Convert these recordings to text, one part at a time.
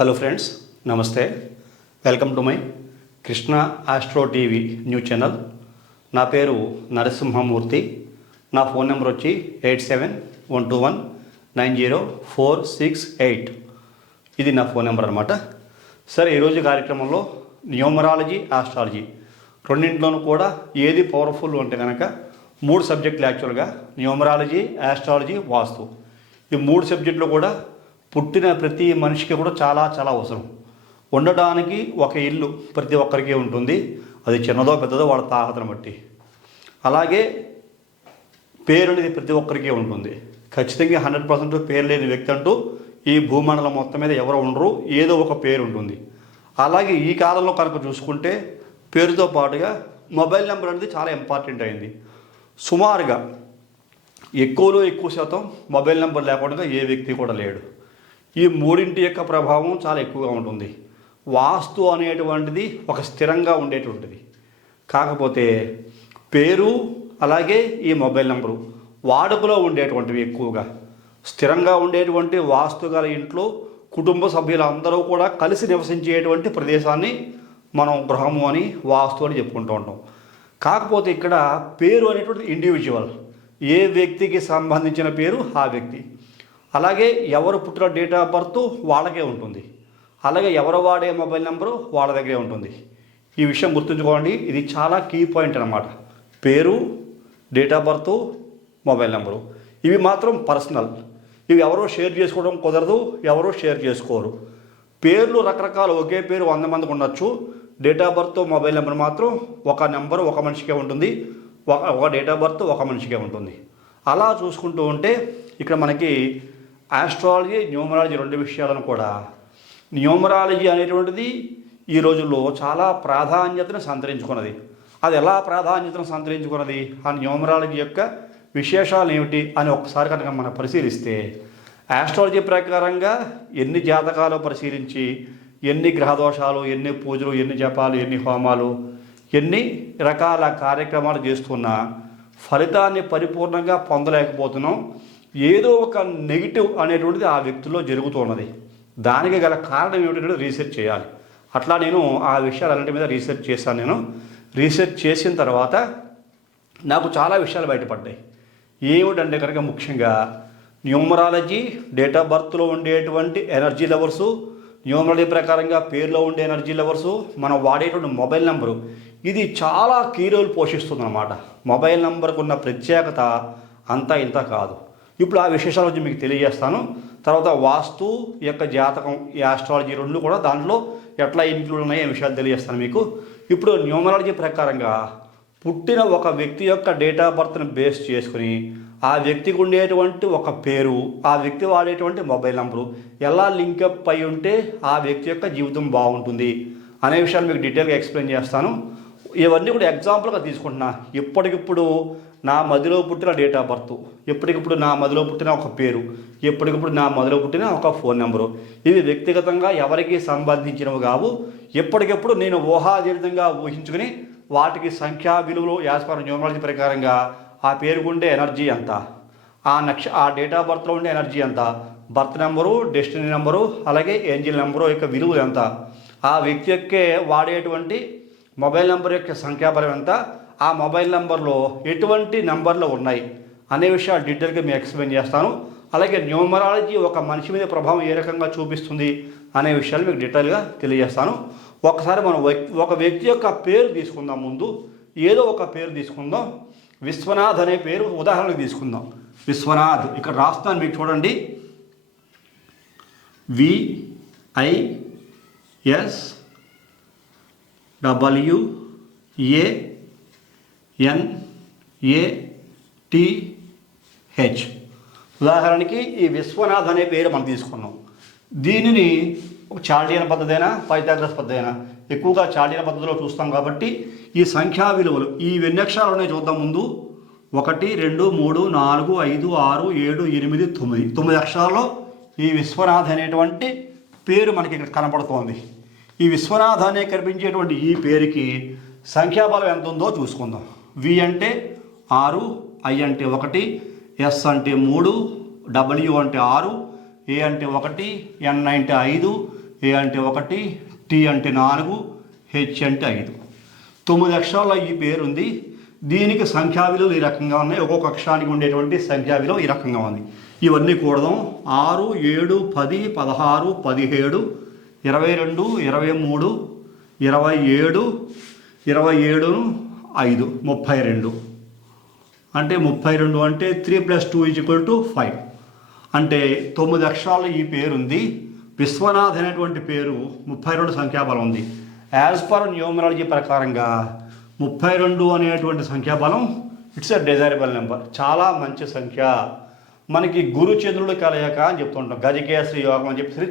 Hello friends, నమస్తే. Welcome to my Krishna astro TV news channel. నా పేరు నరసింహమూర్తి. నా ఫోన్ నెంబర్ వచ్చి 8712190468. ఇది నా ఫోన్ నెంబర్ అనమాట. సరే, ఈరోజు కార్యక్రమంలో న్యూమరాలజీ, ఆస్ట్రాలజీ రెండింటిలోనూ కూడా ఏది పవర్ఫుల్ అంటే కనుక 3 సబ్జెక్టులు. యాక్చువల్గా న్యూమరాలజీ, ఆస్ట్రాలజీ, వాస్తు, ఈ 3 సబ్జెక్టులు కూడా పుట్టిన ప్రతి మనిషికి కూడా చాలా చాలా అవసరం. ఉండడానికి ఒక ఇల్లు ప్రతి ఒక్కరికి ఉంటుంది, అది చిన్నదో పెద్దదో వాళ్ళ తాహతను బట్టి. అలాగే పేరు అనేది ప్రతి ఒక్కరికి ఉంటుంది. ఖచ్చితంగా 100% పేరు లేని వ్యక్తి అంటూ ఈ భూమండలం మొత్తం మీద ఎవరు ఉండరు, ఏదో ఒక పేరు ఉంటుంది. అలాగే ఈ కాలంలో కనుక చూసుకుంటే పేరుతో పాటుగా మొబైల్ నెంబర్ అనేది చాలా ఇంపార్టెంట్ అయింది. సుమారుగా ఎక్కువలో ఎక్కువ శాతం మొబైల్ నెంబర్ లేకుండా ఏ వ్యక్తి కూడా లేడు. ఈ మూడింటి యొక్క ప్రభావం చాలా ఎక్కువగా ఉంటుంది. వాస్తు అనేటువంటిది ఒక స్థిరంగా ఉండేటువంటిది. కాకపోతే పేరు అలాగే ఈ మొబైల్ నెంబరు వాడుకలో ఉండేటువంటివి ఎక్కువగా. స్థిరంగా ఉండేటువంటి వాస్తు గల ఇంట్లో కుటుంబ సభ్యులందరూ కూడా కలిసి నివసించేటువంటి ప్రదేశాన్ని మనం గృహము అని, వాస్తు అని చెప్పుకుంటూ ఉంటాం. కాకపోతే ఇక్కడ పేరు అనేటువంటిది ఇండివిజువల్, ఏ వ్యక్తికి సంబంధించిన పేరు ఆ వ్యక్తి. అలాగే ఎవరు పుట్టిన డేట్ ఆఫ్ బర్త్ వాళ్ళకే ఉంటుంది. అలాగే ఎవరు వాడే మొబైల్ నెంబరు వాళ్ళ దగ్గరే ఉంటుంది. ఈ విషయం గుర్తుంచుకోండి, ఇది చాలా కీ పాయింట్ అన్నమాట. పేరు, date of birth, mobile number ఇవి మాత్రం పర్సనల్. ఇవి ఎవరో షేర్ చేసుకోవడం కుదరదు, ఎవరో షేర్ చేసుకోరు. పేర్లు రకరకాలు, ఒకే పేరు 100 మందికి ఉండొచ్చు. Date of birth, mobile number మాత్రం ఒక నెంబరు ఒక మనిషికే ఉంటుంది, ఒక డేట్ ఆఫ్ బర్త్ ఒక మనిషికే ఉంటుంది. అలా చూసుకుంటూ ఉంటే ఇక్కడ మనకి ఆస్ట్రాలజీ, న్యూమరాలజీ 2 విషయాలను కూడా, న్యూమరాలజీ అనేటువంటిది ఈ రోజుల్లో చాలా ప్రాధాన్యతను సంతరించుకున్నది. అది ఎలా ప్రాధాన్యతను సంతరించుకున్నది, ఆ న్యూమరాలజీ యొక్క విశేషాలు ఏమిటి అని ఒక్కసారి కనుక మనం పరిశీలిస్తే, ఆస్ట్రాలజీ ప్రకారంగా ఎన్ని జాతకాలు పరిశీలించి ఎన్ని గ్రహదోషాలు, ఎన్ని పూజలు, ఎన్ని జపాలు, ఎన్ని హోమాలు, ఎన్ని రకాల కార్యక్రమాలు చేస్తున్నా ఫలితాన్ని పరిపూర్ణంగా పొందలేకపోతున్నాం. ఏదో ఒక నెగిటివ్ అనేటువంటిది ఆ వ్యక్తిలో జరుగుతున్నది. దానికి గల కారణం ఏమిటంటే రీసెర్చ్ చేయాలి. అట్లా నేను ఆ విషయాలన్నింటి మీద రీసెర్చ్ చేశాను. రీసెర్చ్ చేసిన తర్వాత నాకు చాలా విషయాలు బయటపడ్డాయి. ఏమిటంటే కనుక ముఖ్యంగా న్యూమరాలజీ, డేట్ ఆఫ్ బర్త్లో ఉండేటువంటి ఎనర్జీ లెవెల్స్, న్యూమరాలజీ ప్రకారంగా పేరులో ఉండే ఎనర్జీ లెవెల్స్, మనం వాడేటువంటి మొబైల్ నెంబరు, ఇది చాలా కీ రోల్ పోషిస్తుంది అన్నమాట. మొబైల్ నెంబర్కు ఉన్న ప్రత్యేకత అంతా ఇంత కాదు. ఇప్పుడు ఆ విశేషాల గురించి మీకు తెలియజేస్తాను. తర్వాత వాస్తు యొక్క జాతకం, ఈ ఆస్ట్రాలజీ 2 కూడా దాంట్లో ఎట్లా ఇంక్లూడ్ ఉన్నాయో విషయాలు తెలియజేస్తాను మీకు. ఇప్పుడు న్యూమరాలజీ ప్రకారంగా పుట్టిన ఒక వ్యక్తి యొక్క డేట్ ఆఫ్ బర్త్ని బేస్ చేసుకుని ఆ వ్యక్తికి ఉండేటువంటి ఒక పేరు, ఆ వ్యక్తి వాడేటువంటి మొబైల్ నెంబరు ఎలా లింకప్ అయి ఉంటే ఆ వ్యక్తి యొక్క జీవితం బాగుంటుంది అనే విషయాలు మీకు డీటెయిల్గా ఎక్స్ప్లెయిన్ చేస్తాను. ఇవన్నీ కూడా ఎగ్జాంపుల్గా తీసుకుంటున్నా. ఇప్పటికిప్పుడు నా మదిలో పుట్టిన డేట్ ఆఫ్ బర్త్, ఎప్పటికప్పుడు నా మదిలో పుట్టిన ఒక పేరు, ఎప్పటికప్పుడు నా మదిలో పుట్టిన ఒక ఫోన్ నెంబరు, ఇవి వ్యక్తిగతంగా ఎవరికి సంబంధించినవి కావు. ఎప్పటికప్పుడు నేను ఊహాజనితంగా ఊహించుకుని వాటికి సంఖ్యా విలువలు యాస్పర్ న్యూమరాలజీ ప్రకారంగా ఆ పేరుకు ఉండే ఎనర్జీ ఎంత, ఆ డేట్ ఆఫ్ బర్త్లో ఉండే ఎనర్జీ ఎంత, బర్త్ నెంబరు, డెస్టినీ నెంబరు, అలాగే ఏంజిల్ నెంబరు యొక్క విలువలు ఎంత, ఆ వ్యక్తి యొక్క వాడేటువంటి మొబైల్ నెంబర్ యొక్క సంఖ్యాబలం ఎంత, ఆ మొబైల్ నెంబర్లో ఎటువంటి నెంబర్లు ఉన్నాయి అనే విషయాలు డీటెయిల్గా మీకు ఎక్స్ప్లెయిన్ చేస్తాను. అలాగే న్యూమరాలజీ ఒక మనిషి మీద ప్రభావం ఏ రకంగా చూపిస్తుంది అనే విషయాలు మీకు డీటెయిల్గా తెలియజేస్తాను. ఒకసారి మనం ఒక వ్యక్తి యొక్క పేరు తీసుకుందాం. ముందు ఏదో ఒక పేరు తీసుకుందాం. విశ్వనాథ్ అనే పేరు ఉదాహరణకు తీసుకుందాం. విశ్వనాథ్ ఇక్కడ రాస్తాను, మీకు చూడండి. VISWANATH. ఉదాహరణకి ఈ విశ్వనాథ్ అనే పేరు మనం తీసుకున్నాం. దీనిని ఒక చాల్డియన్ పద్ధతి అయినా, పైథాగరస్ పద్ధతి అయినా, ఎక్కువగా చాల్డియన్ పద్ధతిలో చూస్తాం కాబట్టి ఈ సంఖ్యా విలువలు ఈ ఎన్ని అక్షరాలు ఉన్నాయి చూద్దాం. ముందు 1 2 3 4 5 6 7 8 9 అక్షరాల్లో ఈ విశ్వనాథ్ అనేటువంటి పేరు మనకి ఇక్కడ కనపడుతోంది. ఈ విశ్వనాథ్ అనే కనిపించేటువంటి ఈ పేరుకి సంఖ్యాబలం ఎంత ఉందో చూసుకుందాం. V అంటే 6, I అంటే 1, S అంటే 3, W అంటే 6, A అంటే 1, N అంటే 5, ఏ అంటే 1, టీ అంటే 4, హెచ్ అంటే 5. 9 అక్షరాల ఈ పేరు ఉంది. దీనికి సంఖ్యా విలువలు ఈ రకంగా ఉన్నాయి. ఒక్కొక్క అక్షరానికి ఉండేటువంటి సంఖ్యా విలువ ఈ రకంగా ఉంది. ఇవన్నీ కూడదాం. 6, 7, 10, 16, 17, 22, 23, 27, 27, 5, 32. అంటే 32 అంటే 3 + 2 = 5. అంటే 9 అక్షరాలు ఈ పేరు ఉంది. విశ్వనాథ్ అనేటువంటి పేరు 32 సంఖ్యాబలం ఉంది. యాజ్ పర్ న్యూమరాలజీ ప్రకారంగా 32 అనేటువంటి సంఖ్యాబలం ఇట్స్ ఎ డిజైరబుల్ నెంబర్, చాలా మంచి సంఖ్య. మనకి గురు చంద్రుడు కలయిక అని చెప్తుంటాం, గజకేసరి యోగం అని చెప్పి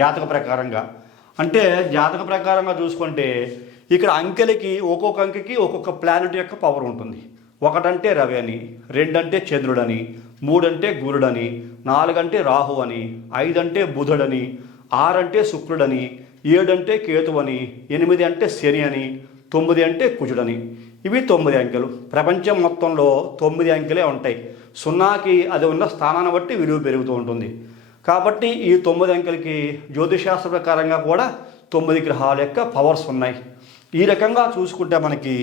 జాతక ప్రకారంగా. అంటే జాతక ప్రకారంగా చూసుకుంటే ఇక్కడ అంకెలకి ఒక్కొక్క అంకెకి ఒక్కొక్క ప్లానెట్ యొక్క పవర్ ఉంటుంది. 1 అంటే రవి అని, 2 అంటే చంద్రుడని, 3 అంటే గురుడని, 4 అంటే రాహు అని, 5 అంటే బుధుడని, 6 అంటే శుక్రుడని, 7 అంటే కేతువని, 8 అంటే శని అని, 9 అంటే కుజుడని. ఇవి 9 అంకెలు. ప్రపంచం మొత్తంలో 9 అంకెలే ఉంటాయి. 0కి అది ఉన్న స్థానాన్ని బట్టి విలువ పెరుగుతూ ఉంటుంది. కాబట్టి ఈ 9 అంకెలకి జ్యోతిషాస్త్ర ప్రకారంగా కూడా 9 గ్రహాల యొక్క పవర్స్ ఉన్నాయి. ఈ రకంగా చూసుకుంటే మనకి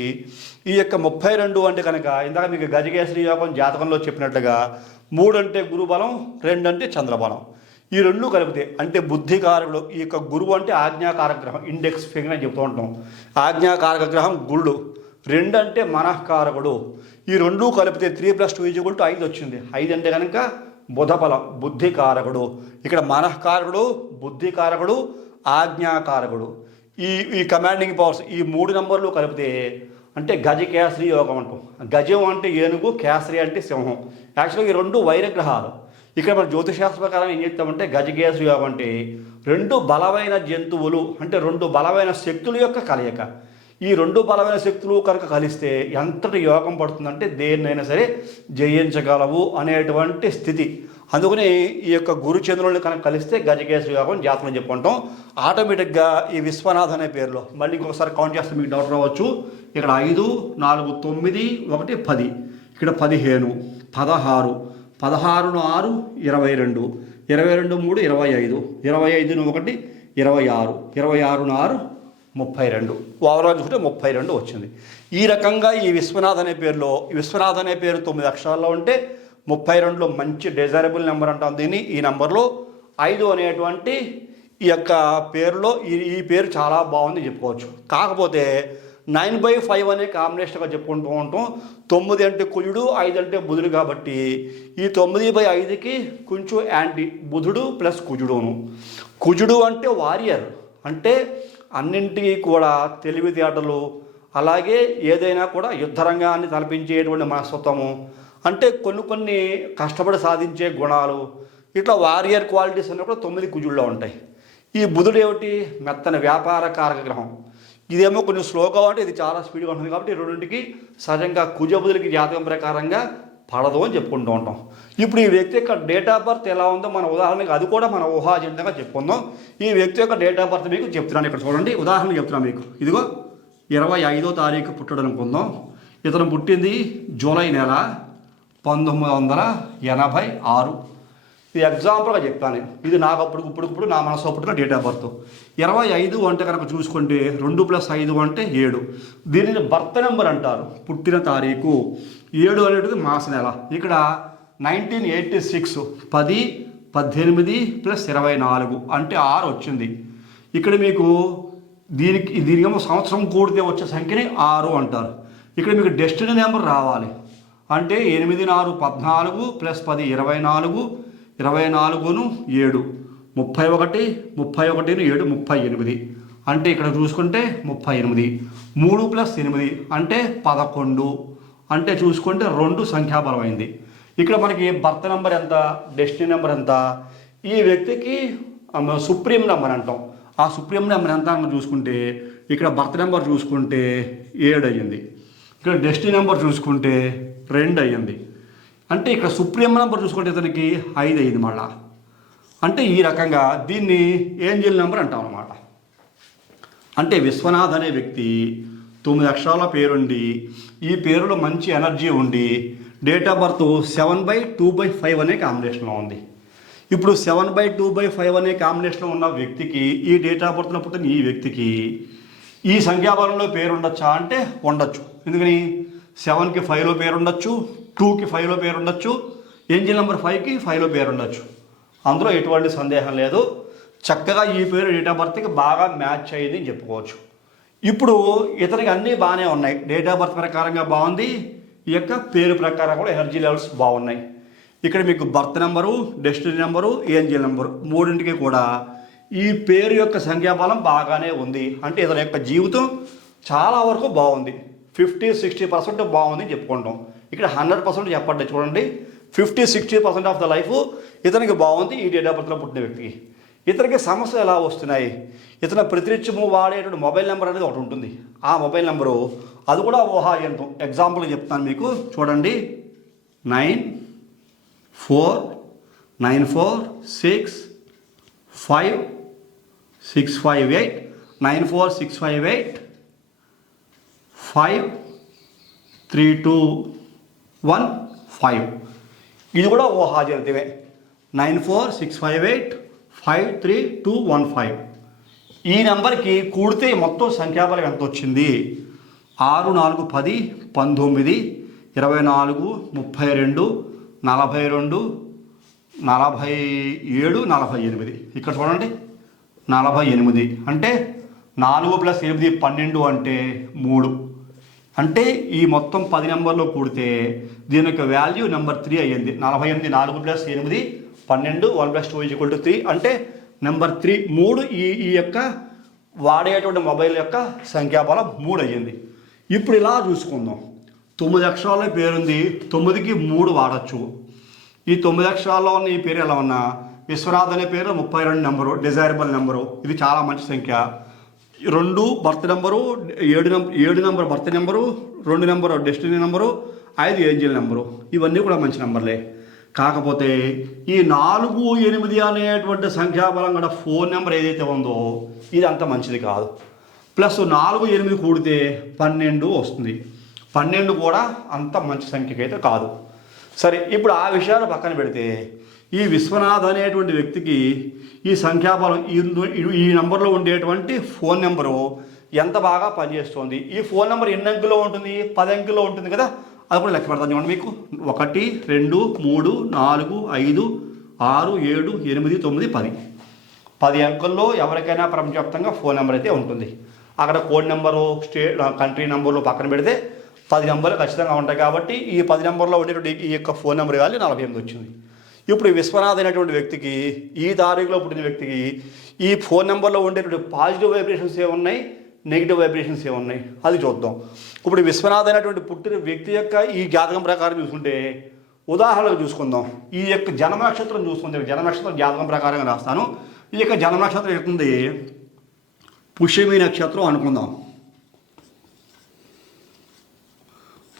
ఈ యొక్క 32 అంటే కనుక ఇందాక మీకు గజకేసరి యోగం జాతకంలో చెప్పినట్లుగా 3 అంటే గురుబలం, 2 అంటే చంద్రబలం. ఈ రెండు కలిపితే అంటే బుద్ధికారకుడు. ఈ యొక్క గురువు అంటే ఆజ్ఞాకారక గ్రహం, ఇండెక్స్ ఫింగర్ అని చెప్తూ ఉంటాం. ఆజ్ఞాకారక గ్రహం గురుడు. 2 అంటే మనఃకారకుడు. ఈ రెండు కలిపితే 3 + 2 = 5 వచ్చింది. 5 అంటే కనుక బుధబలం, బుద్ధికారకుడు. ఇక్కడ మనఃకారకుడు, బుద్ధికారకుడు, ఆజ్ఞాకారకుడు. ఈ కమాండింగ్ పవర్స్ ఈ 3 నంబర్లు కలిపితే అంటే గజకేసరి యోగం అంటాం. గజం అంటే ఏనుగు, కేసరి అంటే సింహం. యాక్చువల్గా ఈ 2 వైరగ్రహాలు. ఇక్కడ మన జ్యోతిషాస్త్ర ప్రకారం ఏం చెప్తామంటే గజకేసరి యోగం అంటే 2 బలమైన జంతువులు, అంటే 2 బలమైన శక్తుల యొక్క కలయిక. ఈ 2 బలమైన శక్తులు కనుక కలిస్తే ఎంతటి యోగం పడుతుందంటే దేన్నైనా సరే జయించగలవు అనేటువంటి స్థితి. అందుకని ఈ యొక్క గురుచంద్రుల్ని కనుక కలిస్తే గజకేసరి యోగం జాతకం చెప్పుకుంటాం. ఆటోమేటిక్గా ఈ విశ్వనాథ్ అనే పేరులో మళ్ళీ ఇంకొకసారి కౌంట్ చేస్తే మీకు డౌట్ రావచ్చు. ఇక్కడ 5, 4, 9, 1, 10, ఇక్కడ 15, 16, 16, 6, 22, 22, 3, 25, 25, 1, 26, 26, 6, 32. ఓవరాల్ చూస్తే 32 వచ్చింది. ఈ రకంగా ఈ విశ్వనాథ్ అనే పేరులో, విశ్వనాథ్ అనే పేరు 9 అక్షరాల్లో ఉంటే 32లో మంచి డిజైరబుల్ నెంబర్ అంటాం దీన్ని. ఈ నెంబర్లో 5 అనేటువంటి ఈ యొక్క పేరులో ఈ పేరు చాలా బాగుంది చెప్పుకోవచ్చు. కాకపోతే 9/5 అనే కాంబినేషన్గా చెప్పుకుంటూ ఉంటాం. 9 అంటే కుజుడు, 5 అంటే బుధుడు. కాబట్టి ఈ 9/5కి కొంచెం యాంటీ, బుధుడు ప్లస్ కుజుడును. కుజుడు అంటే వారియర్, అంటే అన్నింటికీ కూడా తెలివితేటలు, అలాగే ఏదైనా కూడా యుద్ధరంగాన్ని తలపించేటువంటి మనస్తత్వము, అంటే కొన్ని కష్టపడి సాధించే గుణాలు, ఇట్లా వారియర్ క్వాలిటీస్ అన్నీ కూడా 9 కుజుల్లో ఉంటాయి. ఈ బుధుడు ఏమిటి, మెత్తన వ్యాపార కారక గ్రహం. ఇదేమో కొంచెం స్లోగా ఉంటే ఇది చాలా స్పీడ్గా ఉంటుంది. కాబట్టి 2కి సహజంగా కుజ బుధులకి జాతకం ప్రకారంగా పడదు అని చెప్పుకుంటూ ఉంటాం. ఇప్పుడు ఈ వ్యక్తి యొక్క డేట్ ఆఫ్ బర్త్ ఎలా ఉందో మన ఉదాహరణకి అది కూడా మన ఊహాజనితంగా చెప్పుకుందాం. ఈ వ్యక్తి యొక్క డేట్ ఆఫ్ బర్త్ మీకు చెప్తున్నాను. ఇక్కడ చూడండి, ఉదాహరణ చెప్తున్నాను మీకు. ఇదిగో 25వ తారీఖు పుట్టడం అనుకుందాం. ఇతను పుట్టింది జూలై నెల 1986. ఇది ఎగ్జాంపుల్గా చెప్తాను. ఇది నాకు ఇప్పుడు నా మనసు పుట్టిన డేట్ ఆఫ్ బర్త్. 25 అంటే కనుక చూసుకుంటే 2 + 5 అంటే 7. దీనిని బర్త్ నెంబర్ అంటారు. పుట్టిన తారీఖు 7 అనేది మాస నెల. ఇక్కడ 1986 10, 18 + 24 అంటే 6 వచ్చింది. ఇక్కడ మీకు దీనికేమో సంవత్సరం కూడితే వచ్చే సంఖ్యని 6 అంటారు. ఇక్కడ మీకు డెస్టినీ నెంబర్ రావాలి. అంటే 8, 4, 14 + 10 24, 24ను 7, 31, 31ను 7, 38. అంటే ఇక్కడ చూసుకుంటే 38. 3 + 8 అంటే 11. అంటే చూసుకుంటే 2 సంఖ్యాబలం అయింది. ఇక్కడ మనకి బర్త్ నెంబర్ ఎంత, డెస్టినీ నెంబర్ ఎంత, ఈ వ్యక్తికి సుప్రీం నెంబర్ అంటాం. ఆ సుప్రీం నెంబర్ ఎంత అని చూసుకుంటే ఇక్కడ బర్త్ నెంబర్ చూసుకుంటే 7 అయ్యింది. ఇక్కడ డెస్టినీ నెంబర్ చూసుకుంటే 2 అయ్యింది. అంటే ఇక్కడ సుప్రీం నెంబర్ చూసుకుంటే ఇతనికి 5 అయ్యింది మళ్ళా. అంటే ఈ రకంగా దీన్ని ఏంజల్ నెంబర్ అంటాం అన్నమాట. అంటే విశ్వనాథ్ అనే వ్యక్తి 9 అక్షరాల పేరుండి, ఈ పేరులో మంచి ఎనర్జీ ఉండి, డేట్ ఆఫ్ బర్త్ 7/2/5 అనే కాంబినేషన్లో ఉంది. ఇప్పుడు 7/2/5 అనే కాంబినేషన్లో ఉన్న వ్యక్తికి, ఈ డేట్ ఆఫ్ బర్త్లో పుట్టిన ఈ వ్యక్తికి ఈ సంఖ్యాబలంలో పేరు ఉండొచ్చా అంటే ఉండొచ్చు. ఎందుకని 7కి 5లో పేరు ఉండొచ్చు, 2కి 5లో పేరు ఉండొచ్చు, ఏంజిల్ నెంబర్ 5కి 5లో పేరు ఉండొచ్చు. అందులో ఎటువంటి సందేహం లేదు. చక్కగా ఈ పేరు డేట్ ఆఫ్ బర్త్కి బాగా మ్యాచ్ అయ్యింది అని చెప్పుకోవచ్చు. ఇప్పుడు ఇతనికి అన్నీ బాగానే ఉన్నాయి. డేట్ ఆఫ్ బర్త్ ప్రకారంగా బాగుంది, ఈ యొక్క పేరు ప్రకారం కూడా ఎనర్జీ లెవెల్స్ బాగున్నాయి. ఇక్కడ మీకు birth number, destiny number, angel number మూడింటికి కూడా ఈ పేరు యొక్క సంఖ్యాబలం బాగానే ఉంది. అంటే ఇతని యొక్క జీవితం చాలా వరకు బాగుంది. 50-60% బాగుంది అని చెప్పుకుంటాం. ఇక్కడ 100% చెప్పండి. చూడండి, 50-60% ఆఫ్ ద లైఫ్ ఇతనికి బాగుంది ఈ డేట్ ఆఫ్ బర్త్లో పుట్టిన వ్యక్తికి. ఇతనికి సమస్యలు ఎలా వస్తున్నాయి? ఇతను ప్రతినిత్యము వాడేటువంటి మొబైల్ నెంబర్ అనేది ఒకటి ఉంటుంది. ఆ మొబైల్ నెంబరు అది కూడా ఊహాజనితం. ఎగ్జాంపుల్ చెప్తాను మీకు, చూడండి. 94965658 94658532115. ఇది కూడా ఊహాజనితమే. 94658532115. ఈ నెంబర్కి కూడితే మొత్తం సంఖ్యాబలం ఎంత వచ్చింది? 6 4 10 19 24 32 42 47 48. ఇక్కడ చూడండి, 48 అంటే 4 + 8 12 అంటే 3. అంటే ఈ మొత్తం 10 నెంబర్లో కూడితే దీని యొక్క వాల్యూ నెంబర్ 3 అయ్యింది. 48 4 + 8 12 1 + 2 = 3 అంటే నెంబర్ 3 3. ఈ యొక్క వాడేటువంటి మొబైల్ యొక్క సంఖ్యాబలం 3 అయ్యింది. ఇప్పుడు ఇలా చూసుకుందాం. 9 అక్షరాల పేరుంది, 9కి 3 వాడచ్చు. ఈ 9 అక్షరాల్లో ఉన్న ఈ పేరు ఎలా ఉన్నా, విశ్వనాథ్ అనే పేరు 32 నెంబరు, డిజైరబుల్ నెంబరు, ఇది చాలా మంచి సంఖ్య. 2 birth number, 7 number birth number, 2 number destiny number, 5 angel number, ఇవన్నీ కూడా మంచి నెంబర్లే. కాకపోతే ఈ 4 8 అనేటువంటి సంఖ్యాబలం కూడా ఫోన్ నెంబర్ ఏదైతే ఉందో ఇది అంత మంచిది కాదు. ప్లస్ 4 8 కూడితే 12 వస్తుంది. 12 కూడా అంత మంచి సంఖ్యకి అయితే కాదు. సరే, ఇప్పుడు ఆ విషయాలు పక్కన పెడితే ఈ విశ్వనాథ్ అనేటువంటి వ్యక్తికి ఈ సంఖ్యాబలం ఈ నెంబర్లో ఉండేటువంటి ఫోన్ నెంబరు ఎంత బాగా పనిచేస్తుంది? ఈ ఫోన్ నెంబర్ ఎన్ని అంకెల్లో ఉంటుంది? 10 అంకెల్లో ఉంటుంది కదా. అది కూడా లెక్క పెడతాను చూడండి మీకు. 1 2 3 4 5 6 7 8 9 10. 10 అంకెల్లో ఎవరికైనా ప్రపంచవ్యాప్తంగా ఫోన్ నెంబర్ అయితే ఉంటుంది. అక్కడ కోడ్ నెంబరు, కంట్రీ నెంబర్లు పక్కన పెడితే 10 నెంబర్లు ఖచ్చితంగా ఉంటాయి. కాబట్టి ఈ 10 నెంబర్లో ఉండేటువంటి ఈ యొక్క ఫోన్ నెంబర్ వాల్యూ 48 వచ్చింది. ఇప్పుడు విశ్వనాథ్ అనేటువంటి వ్యక్తికి, ఈ తారీఖులో పుట్టిన వ్యక్తికి ఈ ఫోన్ నెంబర్లో ఉండేటువంటి పాజిటివ్ వైబ్రేషన్స్ ఏమున్నాయి, నెగిటివ్ వైబ్రేషన్స్ ఏమున్నాయి అది చూద్దాం. ఇప్పుడు విశ్వనాథ్ అనేటువంటి పుట్టిన వ్యక్తి యొక్క ఈ జాతకం ప్రకారం చూసుకుంటే, ఉదాహరణకు చూసుకుందాం. ఈ యొక్క జన్మ నక్షత్రం చూసుకుంటే, జన్మ నక్షత్రం జాతకం ప్రకారంగా రాస్తాను. ఈ యొక్క జన్మ నక్షత్రం ఎట్లుంది? పుష్యమి నక్షత్రం అనుకుందాం.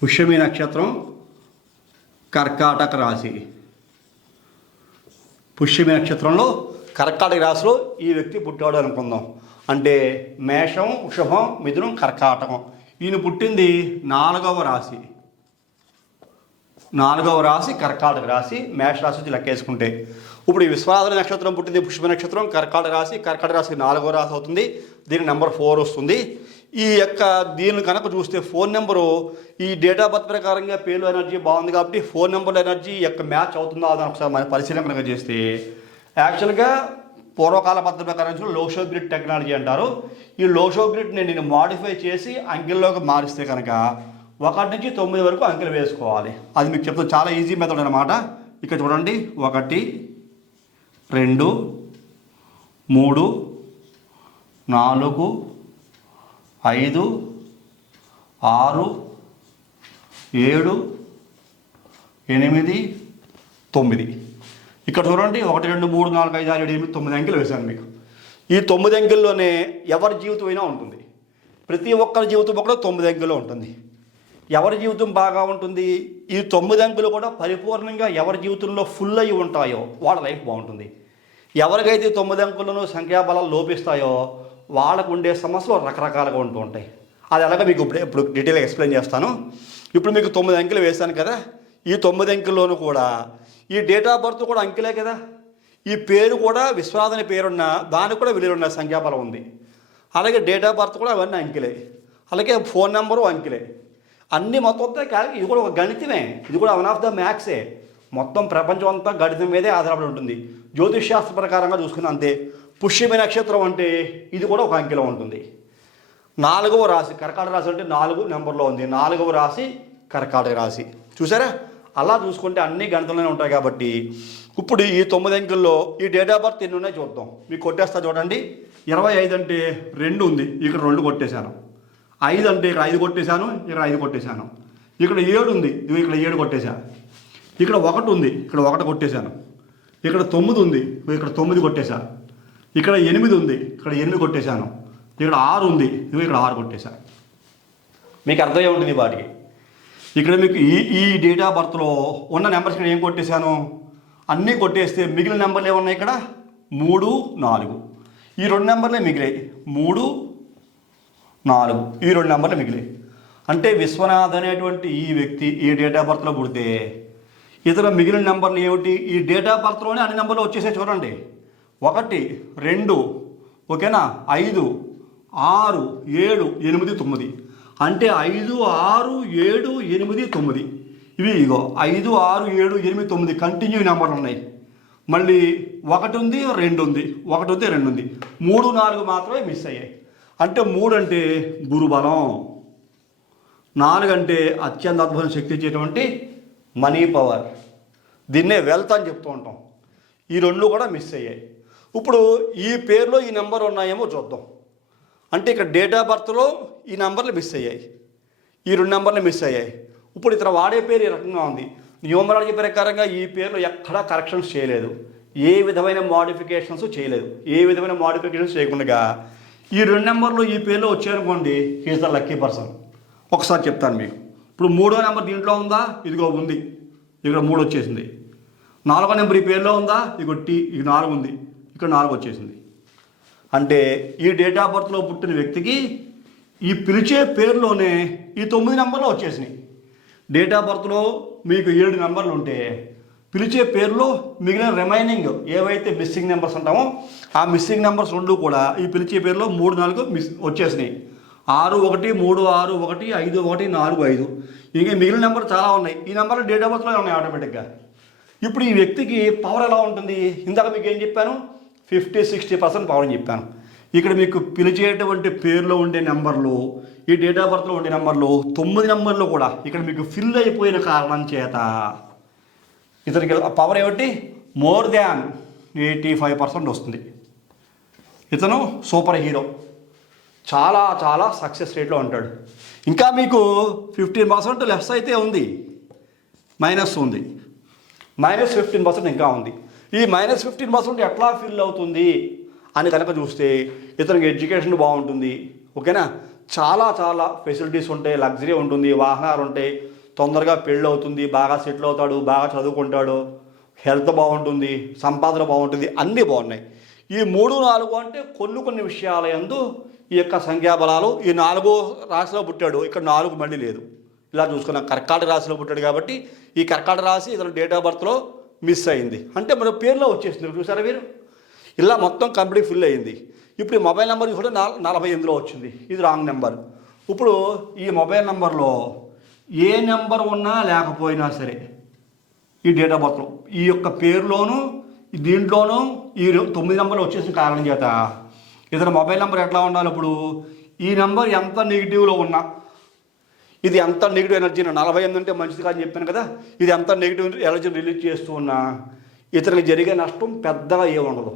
పుష్యమి నక్షత్రం, కర్కాటక రాశి. పుష్యమి నక్షత్రంలో కర్కాటక రాశిలో ఈ వ్యక్తి పుట్టాడు అనుకుందాం. అంటే మేషం, వృషభం, మిథునం, కర్కాటకం. ఈయన పుట్టింది 4వ రాశి. 4వ రాశి కర్కాటక రాశి. మేష రాశి వచ్చి లెక్కేసుకుంటే ఇప్పుడు ఈ విశ్వనాథ నక్షత్రం పుట్టింది పుష్ప నక్షత్రం, కర్కాటక రాశి. కర్కాటక రాశి 4వ రాశి అవుతుంది. దీని నెంబర్ 4 వస్తుంది. ఈ యొక్క దీన్ని కనుక చూస్తే ఫోన్ నెంబరు ఈ డేట్ ఆఫ్ బర్త్ ప్రకారంగా పేరు ఎనర్జీ బాగుంది కాబట్టి ఫోన్ నెంబర్ ఎనర్జీ యొక్క మ్యాచ్ అవుతుందా అని ఒకసారి మన పరిశీలన కనుక చేస్తే, యాక్చువల్గా పూర్వకాల పద్ధతి ప్రకారం లోషో గ్రిడ్ టెక్నాలజీ అంటారు. ఈ లోషో గ్రిడ్ని నేను మాడిఫై చేసి అంకెల్లోకి మారిస్తే కనుక 1 నుంచి 9 వరకు అంకెలు వేసుకోవాలి. అది మీకు చెప్తాను, చాలా ఈజీ మెథడ్ అనమాట. ఇక్కడ చూడండి, 1 2 3 4 5 6 7 8 9. ఇక్కడ చూడండి, 1 2 3 4 5 6 7 8 9 అంకెలు వేశాను మీకు. ఈ 9 అంకెల్లోనే ఎవరి జీవితం అయినా ఉంటుంది. ప్రతి ఒక్కరి జీవితం కూడా 9 అంకెల్లో ఉంటుంది. ఎవరి జీవితం బాగా ఉంటుంది? ఈ 9 అంకెలు కూడా పరిపూర్ణంగా ఎవరి జీవితంలో ఫుల్ అయ్యి ఉంటాయో వాళ్ళ లైఫ్ బాగుంటుంది. ఎవరికైతే 9 అంకెలను సంఖ్యాబలాలు లోపిస్తాయో వాళ్ళకు ఉండే సమస్యలు రకరకాలుగా ఉంటూ ఉంటాయి. అది అలాగే మీకు ఇప్పుడు డీటెయిల్గా ఎక్స్ప్లెయిన్ చేస్తాను. ఇప్పుడు మీకు 9 అంకెలు వేశాను కదా. ఈ 9 అంకెల్లోనూ కూడా ఈ డేట్ ఆఫ్ బర్త్ కూడా అంకెలే కదా. ఈ పేరు కూడా విశ్వనాథ్ అనే పేరున్న దానికి కూడా విలువన్న సంఖ్యాబలం ఉంది. అలాగే డేట్ ఆఫ్ బర్త్ కూడా అవన్నీ అంకెలే. అలాగే ఫోన్ నెంబరు అంకెలే. అన్నీ మొత్తం ఇది కూడా ఒక గణితమే, ఇది కూడా వన్ ఆఫ్ ద మ్యాథ్సే. మొత్తం ప్రపంచం అంతా గణితం మీదే ఆధారపడి ఉంటుంది. జ్యోతిష్ శాస్త్ర ప్రకారంగా చూసుకున్న అంతే. పుష్యమి నక్షత్రం అంటే ఇది కూడా ఒక అంకెలో ఉంటుంది. 4వ రాశి కర్కాటక రాశి అంటే 4 నెంబర్లో ఉంది. 4వ రాశి కర్కాటక రాశి. చూసారా, అలా చూసుకుంటే అన్ని గణితంలోనే ఉంటాయి. కాబట్టి ఇప్పుడు ఈ 9 అంకెల్లో ఈ డేట్ ఆఫ్ బర్త్ ఎన్ని ఉన్నాయో చూద్దాం. మీకు కొట్టేస్తా చూడండి. 25 అంటే 2 ఉంది, ఇక్కడ 2 కొట్టేశాను. 5 అంటే ఇక్కడ 5 కొట్టేశాను, ఇక్కడ 5 కొట్టేశాను. ఇక్కడ 7 ఉంది, ఇక్కడ 7 కొట్టేశాను. ఇక్కడ 1 ఉంది, ఇక్కడ 1 కొట్టేశాను. ఇక్కడ 9 ఉంది, ఇక్కడ 9 కొట్టేశాను. ఇక్కడ 8 ఉంది, ఇక్కడ 8 కొట్టేశాను. ఇక్కడ 6 ఉంది, ఇక్కడ 6 కొట్టేశాను. మీకు అర్థమై ఉంటుంది వాటికి. ఇక్కడ మీకు ఈ డేట్ ఆఫ్ బర్త్లో ఉన్న నెంబర్స్ ఇక్కడ ఏం కొట్టేశాను, అన్నీ కొట్టేస్తే మిగిలిన నెంబర్లు ఏమున్నాయి ఇక్కడ 3, 4. ఈ 2 నెంబర్లే మిగిలాయి. 3, 4 ఈ 2 నెంబర్లు మిగిలాయి. అంటే విశ్వనాథ్ అనేటువంటి ఈ వ్యక్తి ఈ డేట్ ఆఫ్ బర్త్లో పుడితే ఇతర మిగిలిన నెంబర్లు ఏమిటి, ఈ డేట్ ఆఫ్ బర్త్లోనే అన్ని నెంబర్లు వచ్చేసాయి చూడండి. 1, 2 ఓకేనా, 5, 6, 7, 8, 9. అంటే 5, 6, 7, 8, 9 ఇవి ఇగో 5, 6, 7, 8, 9 కంటిన్యూ నెంబర్లు ఉన్నాయి. మళ్ళీ 1 ఉంది, 2 ఉంది, 1 ఉంది, 2 ఉంది, 3, 4 మాత్రమే మిస్ అయ్యాయి. అంటే 3 అంటే గురుబలం, 4 అంటే అత్యంత అద్భుత శక్తి ఇచ్చేటువంటి మనీ పవర్, దీన్నే వెల్త్ అని చెప్తూ ఉంటాం. ఈ 2 కూడా మిస్ అయ్యాయి. ఇప్పుడు ఈ పేరులో ఈ నెంబర్ ఉన్నాయేమో చూద్దాం. అంటే ఇక్కడ డేట్ ఆఫ్ బర్త్లో ఈ నెంబర్లు మిస్ అయ్యాయి, ఈ 2 నెంబర్లు మిస్ అయ్యాయి. ఇప్పుడు ఇతర వాడే పేరు ఈ రకంగా ఉంది. న్యూమరాలజీ ప్రకారంగా ఈ పేరులో ఎక్కడా కరెక్షన్స్ చేయలేదు, ఏ విధమైన మోడిఫికేషన్స్ చేయలేదు. ఏ విధమైన మోడిఫికేషన్స్ చేయకుండా ఈ 2 నెంబర్లు ఈ పేరులో వచ్చాయనుకోండి, హీజ్ ద లక్కీ పర్సన్. ఒకసారి చెప్తాను మీకు. ఇప్పుడు 3వ నెంబర్ దీంట్లో ఉందా, ఇదిగో ఉంది, ఇక్కడ 3 వచ్చేసింది. 4వ నెంబర్ ఈ పేరులో ఉందా, ఇదిగో ఇది 4 ఉంది, ఇక్కడ 4 వచ్చేసింది. అంటే ఈ డేట్ ఆఫ్ బర్త్లో పుట్టిన వ్యక్తికి ఈ పిలిచే పేరులోనే ఈ 9 నెంబర్లు వచ్చేసినాయి. డేట్ ఆఫ్ బర్త్లో మీకు 7 నెంబర్లు ఉంటే పిలిచే పేరులో మిగిలిన రిమైనింగ్ ఏవైతే మిస్సింగ్ నెంబర్స్ ఉంటామో ఆ మిస్సింగ్ నెంబర్స్ 2 కూడా ఈ పిలిచే పేరులో 3, 4 వచ్చేసినాయి. 6, 1, 3, 6, 1, 5, 1, 4, 5 ఇంకా మిగిలిన నెంబర్ చాలా ఉన్నాయి. ఈ నెంబర్లు డేట్ ఆఫ్ బర్త్లో ఉన్నాయి ఆటోమేటిక్గా. ఇప్పుడు ఈ వ్యక్తికి పవర్ ఎలా ఉంటుంది, ఇందాక మీకు ఏం చెప్పాను, 50-60% పవర్ అని చెప్పాను. ఇక్కడ మీకు పిలిచేటువంటి పేరులో ఉండే నెంబర్లు, ఈ డేట్ ఆఫ్ బర్త్లో ఉండే నెంబర్లు 9 నెంబర్లు కూడా ఇక్కడ మీకు ఫిల్ అయిపోయిన కారణం చేత ఇతనికి పవర్ ఏమిటి, మోర్ దాన్ 85% వస్తుంది. ఇతను సూపర్ హీరో, చాలా చాలా సక్సెస్ రేట్లో ఉంటాడు. ఇంకా మీకు 15% లెస్ అయితే ఉంది, మైనస్ ఉంది, -15% ఇంకా ఉంది. ఈ -15% ఎట్లా ఫిల్ అవుతుంది అని కనుక చూస్తే ఇతనికి ఎడ్యుకేషన్ బాగుంటుంది, ఓకేనా, చాలా చాలా ఫెసిలిటీస్ ఉంటాయి, లగ్జరీ ఉంటుంది, వాహనాలు ఉంటాయి, తొందరగా పెళ్ళి అవుతుంది, బాగా సెటిల్ అవుతాడు, బాగా చదువుకుంటాడు, హెల్త్ బాగుంటుంది, సంపాదన బాగుంటుంది, అన్నీ బాగున్నాయి. ఈ 3, 4 అంటే కొన్ని విషయాల యందు ఈ యొక్క సంఖ్యాబలాలు. ఈ 4వ రాశిలో పుట్టాడు, ఇక్కడ 4 మళ్ళీ లేదు. ఇలా చూసుకున్నాం, కర్కాటక రాశిలో పుట్టాడు కాబట్టి ఈ కర్కాటక రాశి ఇతను డేట్ ఆఫ్ బర్త్లో మిస్ అయింది. అంటే మన పేరులో వచ్చేసింది, చూసారా మీరు, ఇలా మొత్తం కంప్లీట్ ఫిల్ అయింది. ఇప్పుడు ఈ మొబైల్ నెంబర్ కూడా 48లో వచ్చింది, ఇది రాంగ్ నెంబర్. ఇప్పుడు ఈ మొబైల్ నెంబర్లో ఏ నెంబర్ ఉన్నా లేకపోయినా సరే ఈ డేట్ ఆఫ్ బర్త్లో ఈ యొక్క పేరులోనూ దీంట్లోనూ ఈ 9 నెంబర్లు వచ్చేసిన కారణం చేత ఇతని మొబైల్ నెంబర్ ఎట్లా ఉండాలి, ఇప్పుడు ఈ నెంబర్ ఎంత నెగిటివ్లో ఉన్నా, ఇది ఎంత నెగిటివ్ ఎనర్జీ 48 అంటే మంచిది కాదని చెప్పాను కదా, ఇది ఎంత నెగిటివ్ ఎనర్జీ రిలీజ్ చేస్తూ ఉన్నా ఇతనికి జరిగే నష్టం పెద్దగా ఏముండదు.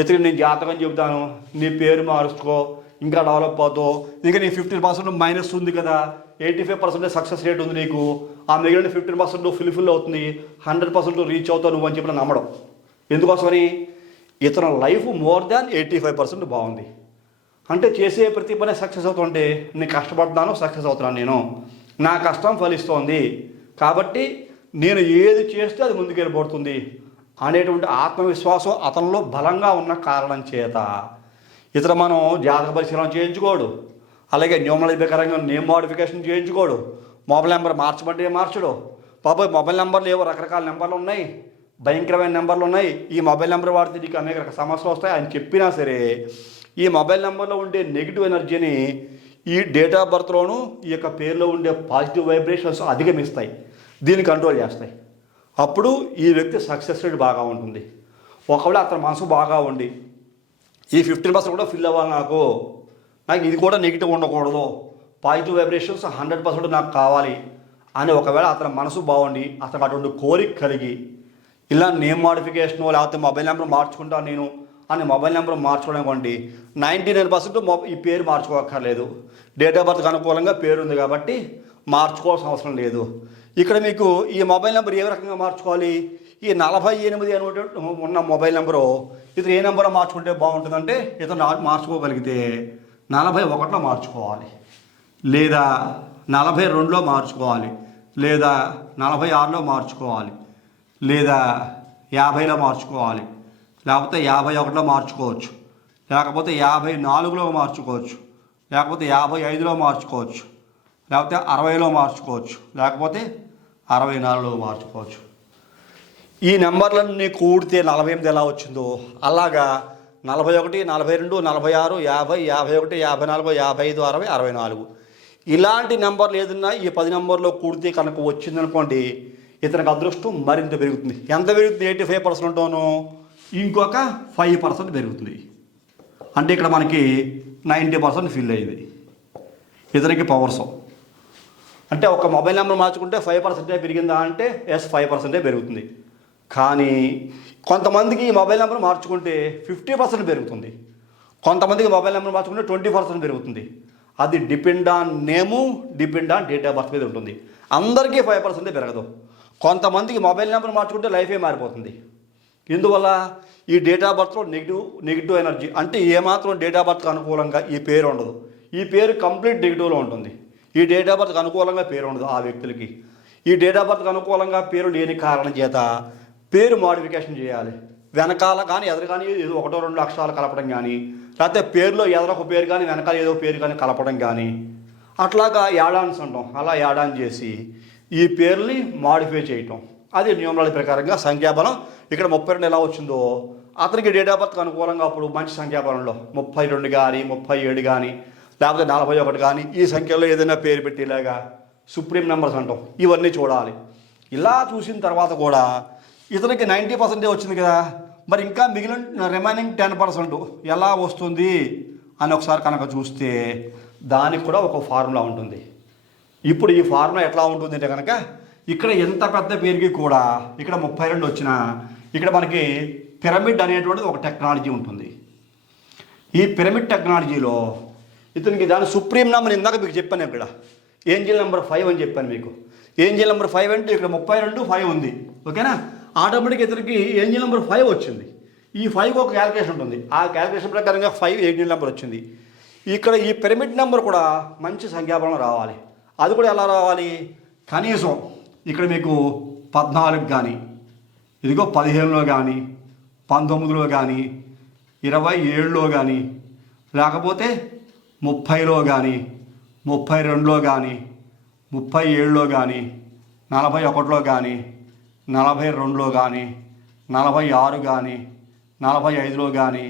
ఇతనికి నేను జాతకం చెబుతాను, నీ పేరు మార్చుకో, ఇంకా డెవలప్ అవుతావు, ఇంకా నీ 15% మైనస్ ఉంది కదా, 85% సక్సెస్ రేట్ ఉంది నీకు, ఆ మిగిలిన 15% ఫుల్ఫిల్ అవుతుంది, 100% రీచ్ అవుతావు నువ్వు అని చెప్పిన నమ్మడం. ఎందుకోసమని ఇతను లైఫ్ మోర్ దాన్ 85% బాగుంది. అంటే చేసే ప్రతి పని సక్సెస్ అవుతుంటే నేను కష్టపడుతున్నాను, సక్సెస్ అవుతున్నాను, నేను నా కష్టం ఫలిస్తోంది, కాబట్టి నేను ఏది చేస్తే అది ముందుకెళ్ళిపోతుంది అనేటువంటి ఆత్మవిశ్వాసం అతనిలో బలంగా ఉన్న కారణం చేత ఇతర మనం జాతక పరిశీలన చేయించుకోడు, అలాగే న్యూమరాలజీ ప్రకారంగా నేమ్ మోడిఫికేషన్ చేయించుకోడు, మొబైల్ నెంబర్ మార్చమంటే మార్చడు. మొబైల్ నెంబర్లు ఏవో రకరకాల నెంబర్లు ఉన్నాయి, భయంకరమైన నెంబర్లు ఉన్నాయి, ఈ మొబైల్ నెంబర్ వాడితే నీకు అనేక రకాల సమస్యలు వస్తాయి అని చెప్పినా సరే ఈ మొబైల్ నెంబర్లో ఉండే నెగిటివ్ ఎనర్జీని ఈ డేట్ ఆఫ్ బర్త్లోనూ ఈ యొక్క పేరులో ఉండే పాజిటివ్ వైబ్రేషన్స్ అధిగమిస్తాయి, దీన్ని కంట్రోల్ చేస్తాయి. అప్పుడు ఈ వ్యక్తి సక్సెస్ రేట్ బాగా ఉంటుంది. ఒకవేళ అతని మనసు బాగా ఉండి ఈ 15% కూడా ఫిల్ అవ్వాలి, నాకు ఇది కూడా నెగిటివ్ ఉండకూడదు, పాజిటివ్ వైబ్రేషన్స్ 100% నాకు కావాలి అని ఒకవేళ అతని మనసు బాగుండి అతనికి అటువంటి కోరిక కలిగి ఇలా నేమ్ మోడిఫికేషను లేకపోతే మొబైల్ నెంబర్ మార్చుకుంటాను నేను అని మొబైల్ నెంబర్ మార్చుకోవడం అనుకోండి 99% ఈ పేరు మార్చుకోక్కర్లేదు. డేట్ ఆఫ్ బర్త్కి అనుకూలంగా పేరు ఉంది కాబట్టి మార్చుకోవాల్సిన అవసరం లేదు. ఇక్కడ మీకు ఈ మొబైల్ నెంబర్ ఏ రకంగా మార్చుకోవాలి, ఈ 48 అని ఉన్న మొబైల్ నెంబరు ఇతను ఏ నెంబర్ మార్చుకుంటే బాగుంటుందంటే ఇతను మార్చుకోగలిగితే 41లో మార్చుకోవాలి, లేదా 42లో మార్చుకోవాలి, లేదా 46లో మార్చుకోవాలి, లేదా 50లో మార్చుకోవాలి, లేకపోతే 51లో మార్చుకోవచ్చు, లేకపోతే 54లో మార్చుకోవచ్చు, లేకపోతే 55లో మార్చుకోవచ్చు, లేకపోతే 60లో మార్చుకోవచ్చు, లేకపోతే 64లో మార్చుకోవచ్చు. ఈ నెంబర్లన్నీ కూడితే 48 ఎలా వచ్చిందో అలాగా 41, 42, 46, 50, 51, 54, 55, 60, 64 ఇలాంటి నెంబర్లు ఏదన్నా ఈ 10 నెంబర్లో కూడితే కనుక వచ్చిందనుకోండి ఇతనికి అదృష్టం మరింత పెరుగుతుంది. ఎంత పెరుగుతుంది? 85%, ఇంకొక 5% పెరుగుతుంది. అంటే ఇక్కడ మనకి 90% ఫిల్ అయ్యింది. ఇతనికి పవర్స్ అంటే ఒక మొబైల్ నెంబర్ మార్చుకుంటే 5% పెరిగిందా అంటే ఎస్ 5% పెరుగుతుంది. కానీ కొంతమందికి ఈ మొబైల్ నెంబర్ మార్చుకుంటే 50% పెరుగుతుంది, కొంతమందికి మొబైల్ నెంబర్ మార్చుకుంటే 20% పెరుగుతుంది. అది depend on name, depend on date of birth మీద ఉంటుంది. అందరికీ 5% పెరగదు. కొంతమందికి మొబైల్ నెంబర్ మార్చుకుంటే లైఫే మారిపోతుంది. ఇందువల్ల ఈ డేట్ ఆఫ్ బర్త్లో నెగిటివ్ ఎనర్జీ అంటే ఏమాత్రం డేట్ ఆఫ్ బర్త్కి అనుకూలంగా ఈ పేరు ఉండదు. ఈ పేరు కంప్లీట్ నెగిటివ్లో ఉంటుంది. ఈ డేట్ ఆఫ్ బర్త్కి అనుకూలంగా పేరు ఉండదు ఆ వ్యక్తులకి. ఈ డేట్ ఆఫ్ బర్త్కి అనుకూలంగా పేరు లేని కారణం చేత పేరు మోడిఫికేషన్ చేయాలి. వెనకాల కానీ ఎదురు కానీ ఏదో 1-2 అక్షరాలు కలపడం కానీ, లేకపోతే పేరులో ఎదరొక పేరు కానీ వెనకాల ఏదో పేరు కానీ కలపడం కానీ, అట్లాగా యాడాన్స్ అంటాం. అలా యాడాన్ చేసి ఈ పేర్ని మాడిఫై చేయటం, అది న్యూమరాలజీ ప్రకారంగా సంఖ్యాబలం. ఇక్కడ 32 ఎలా వచ్చిందో అతనికి డేట్ ఆఫ్ బర్త్కి అనుకూలంగా అప్పుడు మంచి సంఖ్యాబలంలో 32 కానీ 37 కానీ లేకపోతే 41 కానీ ఈ సంఖ్యలో ఏదైనా పేరు పెట్టేలాగా సుప్రీం నెంబర్స్ అంటాం. ఇవన్నీ చూడాలి. ఇలా చూసిన తర్వాత కూడా ఇతనికి 90% వచ్చింది కదా, మరి ఇంకా మిగిలిన రిమైనింగ్ 10% ఎలా వస్తుంది అని ఒకసారి కనుక చూస్తే దానికి కూడా ఒక ఫార్ములా ఉంటుంది. ఇప్పుడు ఈ ఫార్ములా ఎట్లా ఉంటుంది అంటే కనుక ఇక్కడ ఎంత పెద్ద పేరుకి కూడా ఇక్కడ 32 వచ్చినా ఇక్కడ మనకి పిరమిడ్ అనేటువంటిది ఒక టెక్నాలజీ ఉంటుంది. ఈ పిరమిడ్ టెక్నాలజీలో ఇతనికి దాని సుప్రీం నెంబర్ ఇందాక మీకు చెప్పాను, ఇక్కడ ఏంజిల్ నెంబర్ 5 అని చెప్పాను మీకు. ఏంజిల్ నెంబర్ 5 అంటే ఇక్కడ 32, 5 ఉంది, ఓకేనా. ఆటోమేటిక్ ఇతనికి ఏంజిల్ నెంబర్ 5 వచ్చింది. ఈ 5 ఒక క్యాలిక్యులేషన్ ఉంటుంది. ఆ క్యాలిక్యులేషన్ ప్రకారంగా 5 ఏంజిల్ నెంబర్ వచ్చింది. ఇక్కడ ఈ పిరమిడ్ నెంబర్ కూడా మంచి సంఖ్యాబలం రావాలి. అది కూడా ఎలా రావాలి? కనీసం ఇక్కడ మీకు 14 కానీ, ఇదిగో 15లో కానీ, 19లో కానీ, 27లో కానీ, లేకపోతే 30లో కానీ, 32లో కానీ, 37లో కానీ, 41లో కానీ, 42లో కానీ, 46 కానీ, 45లో కానీ,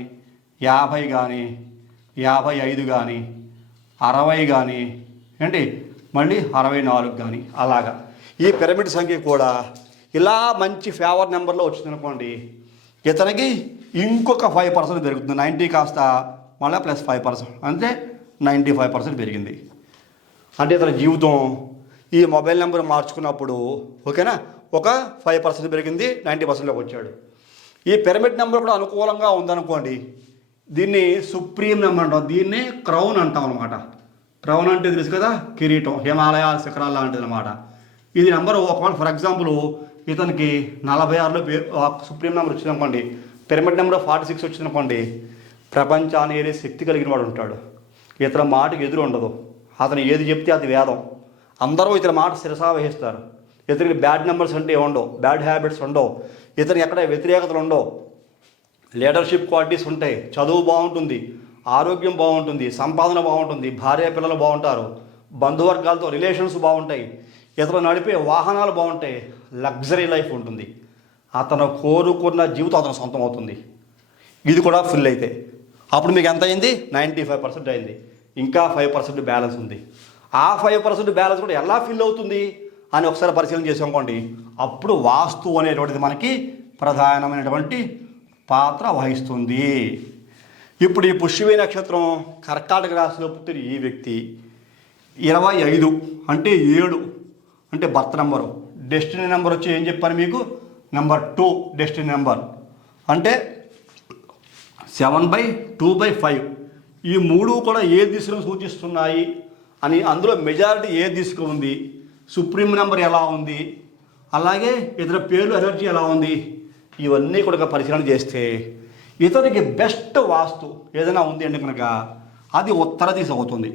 50 కానీ, 55 కానీ, 60 కానీ, ఏంటి మళ్ళీ 64 కానీ, అలాగా ఈ పిరమిడ్ సంఖ్య కూడా ఇలా మంచి ఫేవర్ నెంబర్లో వచ్చిందనుకోండి ఇతనికి ఇంకొక 5% పెరుగుతుంది. 90 కాస్త మళ్ళీ ప్లస్ 5% అంటే 95% పెరిగింది. అంటే ఇతని జీవితం ఈ మొబైల్ నెంబర్ మార్చుకున్నప్పుడు ఓకేనా ఒక 5% పెరిగింది, 90%లోకి వచ్చాడు. ఈ పిరమిడ్ నెంబర్ కూడా అనుకూలంగా ఉందనుకోండి దీన్ని సుప్రీం నెంబర్ అంటాం, దీన్ని క్రౌన్ అంటాం అనమాట. క్రౌన్ అంటే తెలుసు కదా, కిరీటం, హిమాలయాల శిఖరాలు లాంటిది అనమాట. ఇది నెంబర్ ఒకవేళ ఫర్ ఎగ్జాంపుల్ ఇతనికి 46లో సుప్రీం నెంబర్ వచ్చిందనుకోండి, పిరమిడ్ నెంబర్ 46 వచ్చిందనుకోండి, ప్రపంచాన్ని ఏదే శక్తి కలిగిన వాడు ఉంటాడు. ఇతర మాటకి ఎదురు ఉండదు. అతను ఏది చెప్తే అది వేదం. అందరూ ఇతని మాట శిరసా వహిస్తారు. ఇతనికి బ్యాడ్ నెంబర్స్ అంటే ఉండవు, బ్యాడ్ హ్యాబిట్స్ ఉండవు, ఇతనికి ఎక్కడ వ్యతిరేకతలు ఉండవు, లీడర్షిప్ క్వాలిటీస్ ఉంటాయి, చదువు బాగుంటుంది, ఆరోగ్యం బాగుంటుంది, సంపాదన బాగుంటుంది, భార్య పిల్లలు బాగుంటారు, బంధువర్గాలతో రిలేషన్స్ బాగుంటాయి, ఇతరులు నడిపే వాహనాలు బాగుంటాయి, లగ్జరీ లైఫ్ ఉంటుంది. అతను కోరుకున్న జీవితం అతను సొంతం అవుతుంది. ఇది కూడా ఫుల్ అయితే అప్పుడు మీకు ఎంత అయింది? 95% అయింది. ఇంకా 5% బ్యాలెన్స్ ఉంది. ఆ 5% బ్యాలెన్స్ కూడా ఎలా ఫిల్ అవుతుంది అని ఒకసారి పరిశీలన చేసామనుకోండి, అప్పుడు వాస్తు అనేటువంటిది మనకి ప్రధానమైనటువంటి పాత్ర వహిస్తుంది. ఇప్పుడు ఈ పుష్యమి నక్షత్రం కర్కాటక రాశిలో పుట్టిన ఈ వ్యక్తి 25 అంటే 7 అంటే బర్త్ నెంబరు. డెస్టినీ నెంబర్ వచ్చి ఏం చెప్పాను మీకు? నెంబర్ 2 డెస్టినీ నెంబర్ అంటే 7/2/5. ఈ మూడు కూడా ఏ దిశను సూచిస్తున్నాయి అని, అందులో మెజారిటీ ఏ దిశకు ఉంది, సుప్రీం నెంబర్ ఎలా ఉంది, అలాగే ఇతర పేర్లు ఎనర్జీ ఎలా ఉంది, ఇవన్నీ కూడా పరిశీలన చేస్తే ఇతనికి బెస్ట్ వాస్తు ఏదైనా ఉంది అంటే కనుక అది ఉత్తర దిశ అవుతుంది.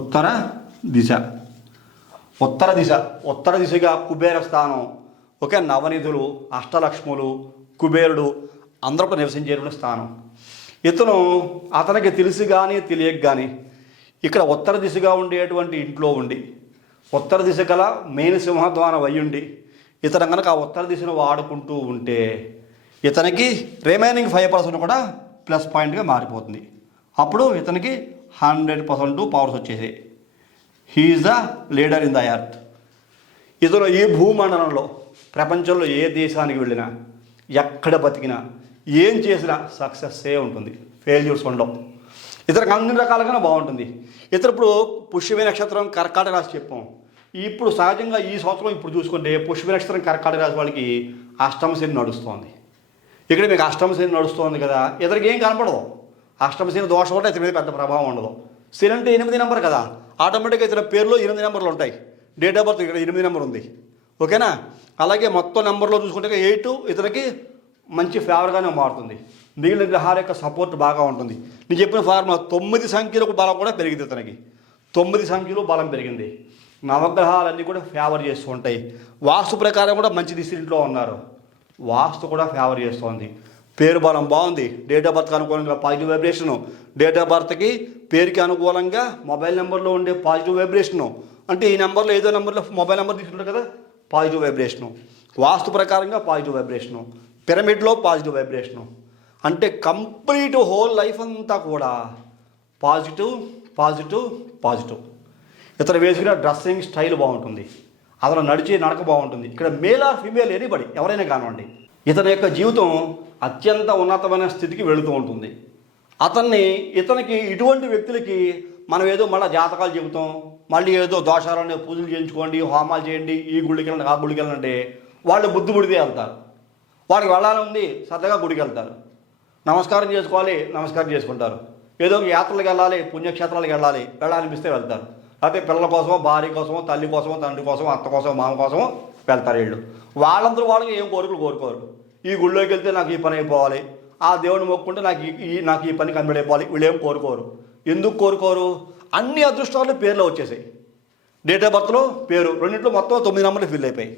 ఉత్తర దిశ ఉత్తర దిశగా కుబేర స్థానం. ఓకే, నవనిధులు, అష్టలక్ష్ములు, కుబేరుడు అందరూ కూడా నివసించేటువంటి స్థానం. అతనికి తెలిసి కానీ తెలియక కానీ ఇక్కడ ఉత్తర దిశగా ఉండేటువంటి ఇంట్లో ఉండి, ఉత్తర దిశ గల మెయిన్ సింహద్వారం అయ్యుండి ఇతను కనుక ఆ ఉత్తర దిశను వాడుకుంటూ ఉంటే ఇతనికి రిమైనింగ్ 5% కూడా ప్లస్ పాయింట్గా మారిపోతుంది. అప్పుడు ఇతనికి 100% పవర్స్ వచ్చేసాయి. He's the leader in the earth. ఇతను ఈ భూమండలంలో ప్రపంచంలో ఏ దేశానికి వెళ్ళినా, ఎక్కడ బతికినా, ఏం చేసినా సక్సెస్సే ఉంటుంది, ఫెయిల్యూర్స్ ఉండవు. ఇతనికి అన్ని రకాలుగా బాగుంటుంది. ఇప్పుడు పుష్యమి నక్షత్రం కర్కాటక రాశి చెప్పాం. ఇప్పుడు సహజంగా ఈ సంవత్సరం ఇప్పుడు చూసుకుంటే పుష్యమి నక్షత్రం కర్కాటక రాశి వాళ్ళకి అష్టమ శని నడుస్తోంది. ఇక్కడ మీకు అష్టమ శని నడుస్తోంది కదా, ఇతనికి ఏం కనపడదు. అష్టమ శని దోషం ఉంటే ఇతని మీద పెద్ద ప్రభావం ఉండదు. శని అంటే 8 నెంబర్ కదా, ఆటోమేటిక్గా ఇతర పేరులో 8 నెంబర్లు ఉంటాయి. డేట్ ఆఫ్ బర్త్ ఇక్కడ 8 నెంబర్ ఉంది. ఓకేనా? అలాగే మొత్తం నెంబర్లో చూసుకుంటే 8 ఇతనికి మంచి ఫేవర్గానే మారుతుంది. మిగిలిన గ్రహాల యొక్క సపోర్ట్ బాగా ఉంటుంది. నేను చెప్పిన ఫార్ములా 9 సంఖ్యలకు బలం కూడా పెరిగింది. ఇతనికి 9 సంఖ్యలు బలం పెరిగింది. నవగ్రహాలన్నీ కూడా ఫేవర్ చేస్తూ ఉంటాయి. వాస్తు ప్రకారం కూడా మంచి దిశలో ఉన్నారు. వాస్తు కూడా ఫేవర్ చేస్తుంది. పేరు బలం బాగుంది. డేట్ ఆఫ్ బర్త్కి అనుకూలంగా పాజిటివ్ వైబ్రేషను. డేట్ ఆఫ్ బర్త్కి పేరుకి అనుకూలంగా మొబైల్ నెంబర్లో ఉండే పాజిటివ్ వైబ్రేషను. అంటే ఈ నెంబర్లో ఏదో నెంబర్లో మొబైల్ నెంబర్ తీసుకుంటారు కదా, పాజిటివ్ వైబ్రేషను. వాస్తు ప్రకారంగా పాజిటివ్ వైబ్రేషను. పిరమిడ్లో పాజిటివ్ వైబ్రేషను. అంటే కంప్లీట్ హోల్ లైఫ్ అంతా కూడా పాజిటివ్ పాజిటివ్ పాజిటివ్. ఇతను వేసుకున్న డ్రెస్సింగ్ స్టైల్ బాగుంటుంది. అతను నడిచే నడక బాగుంటుంది. ఇక్కడ మేల్ ఆర్ ఫీమేల్ ఎనీబడి ఎవరైనా కానివ్వండి, ఇతని యొక్క జీవితం అత్యంత ఉన్నతమైన స్థితికి వెళుతూ ఉంటుంది. ఇతనికి ఇటువంటి వ్యక్తులకి మనం ఏదో మళ్ళీ జాతకాలు చెబుతాం, మళ్ళీ ఏదో దోషాలనే పూజలు చేయించుకోండి, హోమాలు చేయండి, ఈ గుడికి వెళ్ళండి, ఆ గుడికి వెళ్ళండి, వాళ్ళు బుద్ధి బుడిదే వెళ్తారు. వాడికి వెళ్ళాలని ఉంది, సరదాగా గుడికి వెళ్తారు. నమస్కారం చేసుకోవాలి, నమస్కారం చేసుకుంటారు. ఏదో యాత్రలకు వెళ్ళాలి, పుణ్యక్షేత్రాలకు వెళ్ళాలనిపిస్తే వెళ్తారు. లేకపోతే పిల్లల కోసమో, భార్య కోసమో, తల్లి కోసమో, తండ్రి కోసమో, అత్త కోసమో, మామ కోసమో వెళ్తారు. వీళ్ళు వాళ్ళందరూ వాళ్ళకి ఏం కోరుకోరు. ఈ గుళ్ళోకి వెళ్తే నాకు ఈ పని అయిపోవాలి, ఆ దేవుని మొక్కుంటే నాకు ఈ పని కంప్లీట్ అయిపోవాలి, వీళ్ళు ఏం కోరుకోరు. ఎందుకు కోరుకోరు? అన్ని అదృష్టాలు పేర్లో వచ్చేసాయి. డేట్ ఆఫ్ బర్త్లో పేరు రెండింటిలో మొత్తం 9 నెంబర్లు ఫిల్ అయిపోయి.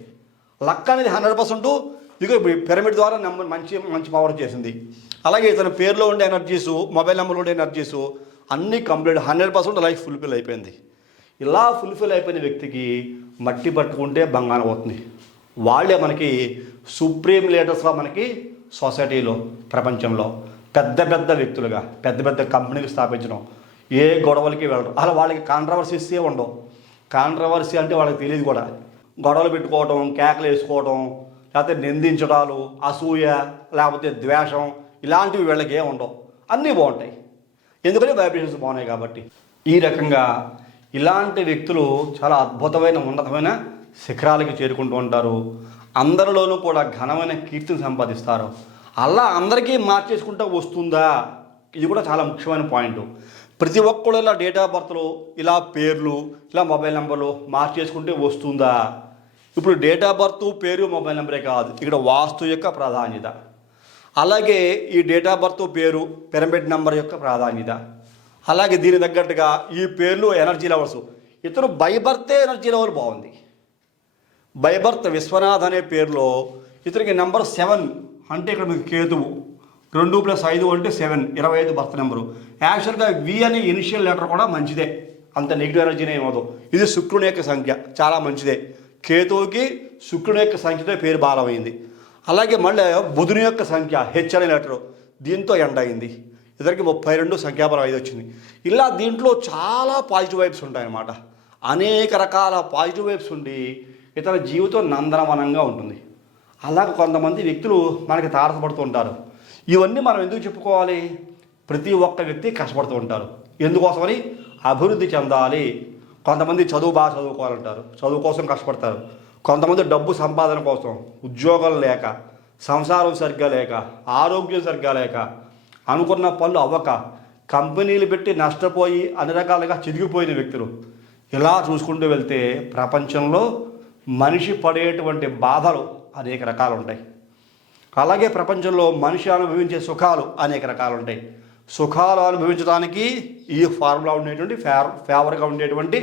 లక్ అనేది 100%. ఇదిగో పిరమిడ్ ద్వారా నెంబర్ మంచి పవర్ చేసింది. అలాగే ఇతని పేరులో ఉండే ఎనర్జీసు, మొబైల్ నెంబర్లో ఉండే ఎనర్జీసు అన్నీ కంప్లీట్ 100% లైఫ్ ఫుల్ఫిల్ అయిపోయింది. ఇలా ఫుల్ఫిల్ అయిపోయిన వ్యక్తికి మట్టి పట్టుకుంటే బంగారం అవుతుంది. వాళ్ళే మనకి సుప్రీం లీడర్స్గా మనకి సొసైటీలో, ప్రపంచంలో పెద్ద పెద్ద వ్యక్తులుగా పెద్ద పెద్ద కంపెనీలు స్థాపించడం, ఏ గొడవలకి వెళ్ళడం. అలా వాళ్ళకి కాంట్రవర్సీసే ఉండవు. కాంట్రవర్సీ అంటే వాళ్ళకి తెలియదు కూడా. గొడవలు పెట్టుకోవడం, కేకలు వేసుకోవడం, లేకపోతే నిందించడాలు, అసూయ, లేకపోతే ద్వేషం, ఇలాంటివి వీళ్ళకి ఏమి ఉండవు. అన్నీ బాగుంటాయి. ఎందుకంటే వైబ్రేషన్స్ బాగున్నాయి కాబట్టి. ఈ రకంగా ఇలాంటి వ్యక్తులు చాలా అద్భుతమైన ఉన్నతమైన శిఖరాలకి చేరుకుంటూ ఉంటారు. అందరిలోనూ కూడా ఘనమైన కీర్తిని సంపాదిస్తారు. అలా అందరికీ మార్చేసుకుంటూ వస్తుందా? ఇది కూడా చాలా ముఖ్యమైన పాయింట్. ప్రతి ఒక్కళ్ళు ఇలా డేట్ ఆఫ్ బర్త్లో ఇలా పేర్లు, ఇలా మొబైల్ నెంబర్లు మార్చేసుకుంటే వస్తుందా? ఇప్పుడు డేట్ ఆఫ్ బర్త్, పేరు, మొబైల్ నెంబరే కాదు, ఇక్కడ వాస్తు యొక్క ప్రాధాన్యత. అలాగే ఈ డేట్ ఆఫ్ బర్త్, పేరు, పిరమిడ్ నెంబర్ యొక్క ప్రాధాన్యత. అలాగే దీని తగ్గట్టుగా ఈ పేర్లు ఎనర్జీ లెవెల్స్. ఇతను బై బర్తే ఎనర్జీ లెవెల్ బాగుంది. బై బర్త్ విశ్వనాథ్ అనే పేరులో ఇతనికి నెంబర్ 7 అంటే ఇక్కడ మీకు కేతువు, 2 + 5 అంటే 7, 25 బర్త్ నెంబరు. యాక్చువల్గా వి అనే ఇనిషియల్ లెటర్ కూడా మంచిదే, అంత నెగిటివ్ ఎనర్జీనే ఏమవుదు. ఇది శుక్రుని యొక్క సంఖ్య, చాలా మంచిదే. కేతువుకి శుక్రుని యొక్క సంఖ్యతో పేరు బాలమైంది. అలాగే మళ్ళీ బుధుని యొక్క సంఖ్య హెచ్ అనే లెటరు, దీంతో ఎండ్ అయింది. ఇద్దరికి 32 సంఖ్యాబలం 5 వచ్చింది. ఇలా దీంట్లో చాలా పాజిటివ్ వైబ్స్ ఉంటాయన్నమాట. అనేక రకాల పాజిటివ్ వైబ్స్ ఉండి ఇతర జీవితం నందనవనంగా ఉంటుంది. అలాగే కొంతమంది వ్యక్తులు మనకి తారసపడుతూ ఉంటారు. ఇవన్నీ మనం ఎందుకు చెప్పుకోవాలి? ప్రతి ఒక్క వ్యక్తి కష్టపడుతూ ఉంటారు. ఎందుకోసమని? అభివృద్ధి చెందాలి. కొంతమంది చదువు బాగా చదువుకోవాలంటారు, చదువు కోసం కష్టపడతారు. కొంతమంది డబ్బు సంపాదన కోసం, ఉద్యోగం లేక, సంసారం సరిగ్గా లేక, ఆరోగ్యం సరిగ్గా లేక, అనుకున్న పనులు అవ్వక, కంపెనీలు పెట్టి నష్టపోయి అన్ని రకాలుగా చిరిగిపోయిన వ్యక్తులు. ఇలా చూసుకుంటూ వెళ్తే ప్రపంచంలో మనిషి పడేటువంటి బాధలు అనేక రకాలు ఉంటాయి. అలాగే ప్రపంచంలో మనిషి అనుభవించే సుఖాలు అనేక రకాలు ఉంటాయి. సుఖాలు అనుభవించడానికి ఈ ఫార్ములా ఉండేటువంటి ఫేవర్గా ఉండేటువంటి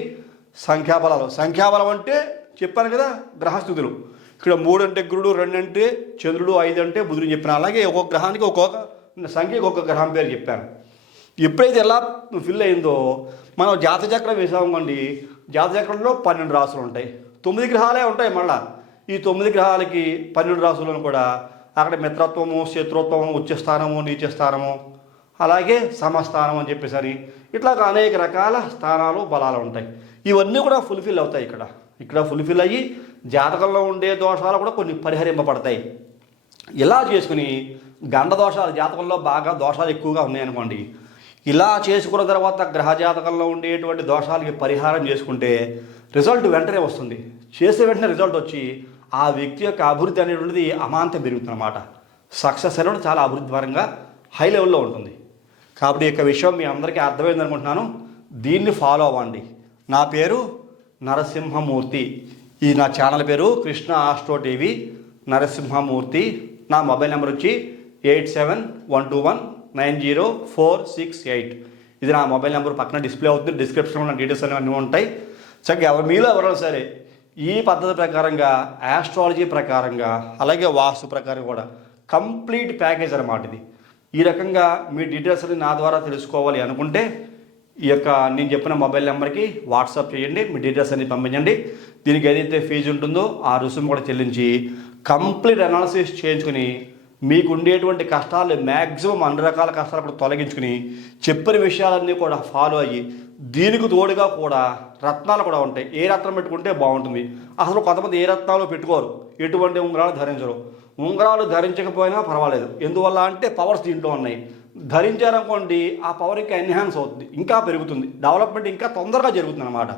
సంఖ్యాబలాలు. సంఖ్యాబలం అంటే చెప్పాను కదా, గ్రహస్థితులు. ఇక్కడ 3 అంటే గురుడు, 2 అంటే చంద్రుడు, 5 అంటే బుధుడు చెప్పాను. అలాగే ఒక్కొక్క గ్రహానికి ఒక్కొక్క సంఖ్యకి ఒక్కొక్క గ్రహం పేరు చెప్పాను. ఎప్పుడైతే ఎలా ఫిల్ అయిందో మనం జాతచక్రం వేసామండి. జాతచక్రంలో 12 రాసులు ఉంటాయి. 9 గ్రహాలే ఉంటాయి. మళ్ళీ ఈ 9 గ్రహాలకి 12 రాసులను కూడా అక్కడ మిత్రత్వము, శత్రుత్వము, ఉచ్చస్థానము, నీచస్థానము, అలాగే సమస్థానం అని చెప్పేసరి ఇట్లా అనేక రకాల స్థానాలు, బలాలు ఉంటాయి. ఇవన్నీ కూడా ఫుల్ఫిల్ అవుతాయి. ఇక్కడ ఫుల్ఫిల్ అయ్యి జాతకంలో ఉండే దోషాలు కూడా కొన్ని పరిహరింపబడతాయి. ఇలా చేసుకుని గండ దోషాలు, జాతకంలో బాగా దోషాలు ఎక్కువగా ఉన్నాయనుకోండి, ఇలా చేసుకున్న తర్వాత గ్రహ జాతకంలో ఉండేటువంటి దోషాలకి పరిహారం చేసుకుంటే రిజల్ట్ వెంటనే వస్తుంది. చేసే వెంటనే రిజల్ట్ వచ్చి ఆ వ్యక్తి యొక్క అభివృద్ధి అనేటువంటిది అమాంతం పెరుగుతుంది అన్నమాట. సక్సెస్ అనేది చాలా అభివృద్ధిపరంగా హై లెవెల్లో ఉంటుంది. కాబట్టి ఈ యొక్క విషయం మీ అందరికీ అర్థమైంది అనుకుంటున్నాను. దీన్ని ఫాలో అవ్వండి. నా పేరు నరసింహమూర్తి. ఈ నా ఛానల్ పేరు కృష్ణ ఆస్ట్రో టీవీ నరసింహమూర్తి. నా మొబైల్ నెంబర్ వచ్చి 8712190468. ఇది నా మొబైల్ నెంబర్ పక్కన డిస్ప్లే అవుతుంది. డిస్క్రిప్షన్లో నా డీటెయిల్స్ అన్నీ ఉంటాయి. చక్కగా మీలో ఎవరైనా సరే ఈ పద్ధతి ప్రకారంగా, ఆస్ట్రాలజీ ప్రకారంగా, అలాగే వాస్తు ప్రకారం కూడా కంప్లీట్ ప్యాకేజ్ అన్నమాట ఇది. ఈ రకంగా మీ డీటెయిల్స్ అన్ని నా ద్వారా తెలుసుకోవాలి అనుకుంటే ఈ యొక్క నేను చెప్పిన మొబైల్ నెంబర్కి వాట్సాప్ చేయండి. మీ డీటెయిల్స్ అన్ని పంపించండి. దీనికి ఏదైతే ఫీజు ఉంటుందో ఆ రుసుము కూడా చెల్లించి కంప్లీట్ అనాలిసిస్ చేయించుకుని మీకు ఉండేటువంటి కష్టాలు మ్యాక్సిమం అన్ని రకాల కష్టాలు కూడా తొలగించుకుని చెప్పిన విషయాలన్నీ కూడా ఫాలో అయ్యి, దీనికి తోడుగా కూడా రత్నాలు కూడా ఉంటాయి. ఏ రత్నం పెట్టుకుంటే బాగుంటుంది? అసలు కొంతమంది ఏ రత్నాలు పెట్టుకోరు, ఎటువంటి ఉంగరాలు ధరించరు. ఉంగరాలు ధరించకపోయినా పర్వాలేదు. ఎందువల్ల అంటే పవర్స్ దీంట్లో ఉన్నాయి. ధరించారనుకోండి ఆ పవర్ ఇంకా ఎన్హాన్స్ అవుతుంది, ఇంకా పెరుగుతుంది, డెవలప్మెంట్ ఇంకా తొందరగా జరుగుతుంది అన్నమాట.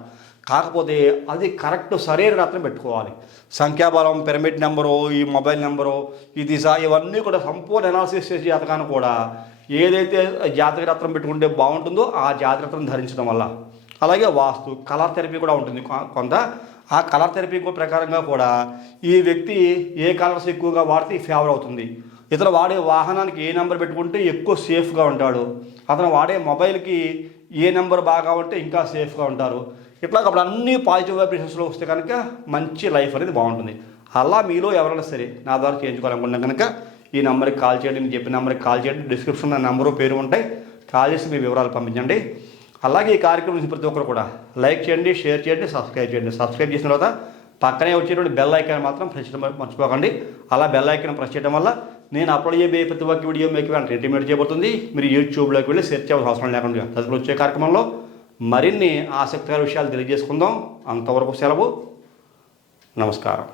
కాకపోతే అది కరెక్ట్ సరైన రత్నం పెట్టుకోవాలి. సంఖ్యాబలం, పిరమిడ్ నెంబరు, ఈ మొబైల్ నెంబరు, ఈ దిశ, ఇవన్నీ కూడా సంపూర్ణ అనాలిసిస్ చేసి జాతకాన్ని కూడా ఏదైతే జాతక రత్నం పెట్టుకుంటే బాగుంటుందో ఆ జాతక రత్నం ధరించడం వల్ల. అలాగే వాస్తు కలర్ థెరపీ కూడా ఉంటుంది కొంత. ఆ కలర్ థెరపీ ప్రకారంగా కూడా ఈ వ్యక్తి ఏ కలర్స్ ఎక్కువగా వాడితే ఫేవర్ అవుతుంది. ఇతను వాడే వాహనానికి ఏ నెంబర్ పెట్టుకుంటే ఎక్కువ సేఫ్గా ఉంటాడు. అతను వాడే మొబైల్కి ఏ నెంబర్ బాగా ఉంటే ఇంకా సేఫ్గా ఉంటారు. ఇట్లా అప్పుడు అన్ని పాజిటివ్ వైబ్రేషన్స్లో వస్తే కనుక మంచి లైఫ్ అనేది బాగుంటుంది. అలా మీలో ఎవరైనా సరే నా ద్వారా చేయించుకోవాలనుకున్నా కనుక ఈ నెంబర్కి కాల్ చేయండి. నేను చెప్పిన నెంబర్కి కాల్ చేయండి. డిస్క్రిప్షన్లో నెంబరు, పేరు ఉంటాయి. కాల్ చేసి మీ వివరాలు పంపించండి. అలాగే ఈ కార్యక్రమం నుంచి ప్రతి ఒక్కరు కూడా లైక్ చేయండి, షేర్ చేయండి, సబ్స్క్రైబ్ చేయండి. సబ్స్క్రైబ్ చేసిన తర్వాత పక్కనే వచ్చేటువంటి బెల్ ఐకాన్ మాత్రం ప్రెస్ చేయడం మర్చిపోకండి. అలా బెల్ ఐకాన్ ప్రెస్ చేయడం వల్ల నేను అప్లోడ్ చేయబోయే ప్రతి ఒక్క వీడియో మీకు ఇంటిమేట్ చేయబడుతుంది. మీరు యూట్యూబ్లోకి వెళ్ళి సెర్చ్ చేయాల్సిన అవసరం లేకుండా తదుపరి వచ్చే కార్యక్రమంలో మరిన్ని ఆసక్తికర విషయాలు తెలియజేసుకుందాం. అంతవరకు సెలవు. నమస్కారం.